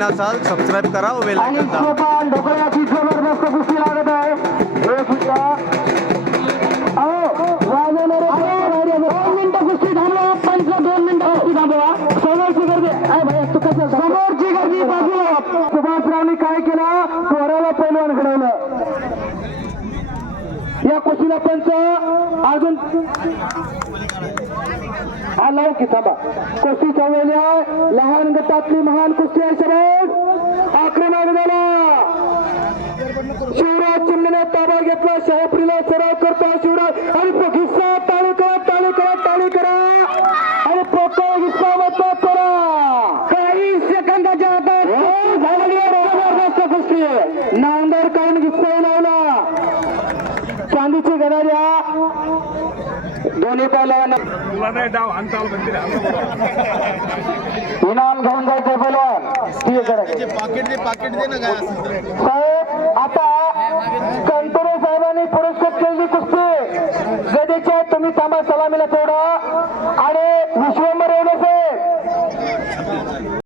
नवीन असाल सबस्क्राईब करा व बेल आणि आयकॉन दाबा. सोपान ढोकळ्याची जबरदस्त कुस्ती लागत आहे. हे सुद्धा वाजवणारे 2 मिनिटं कुस्ती थांबवा. 2 मिनिटं कुस्ती थांबवा. समोरची गर्दी समोरची गर्दी बाजूला. सुभाषरावनी काय केलं, पोराला पैलवान घडवलं. या कुस्तीला पंच अजून हा लाव की थांबा. कुस्ती चाललेल्या लहान गटातली महान कुस्ती आहे. शरद आक्रमण झाला. शिवराज चिमणीने ताबा घेतला. शाहप्रीला सराव करतो शिवराज आणि हिस्सा टाळी करा, टाळी करा, टाळी करा आणि प्रत्येक हिस्सा मत करा. काही सेकंदाच्या आत झालेली जबरदस्त कुस्ती. नामदार काढून हिस्सा लावला. चांदीची गदार्या दोन्ही पैलवान इनाम घेऊन जायचे पैलवान. पाकिट दे ना काय साहेब, आता कंटोरे साहेबांनी पुरस्कृत केलेली कुस्ती गदेचे तुम्ही थांबा सलामीला तेवढा. आणि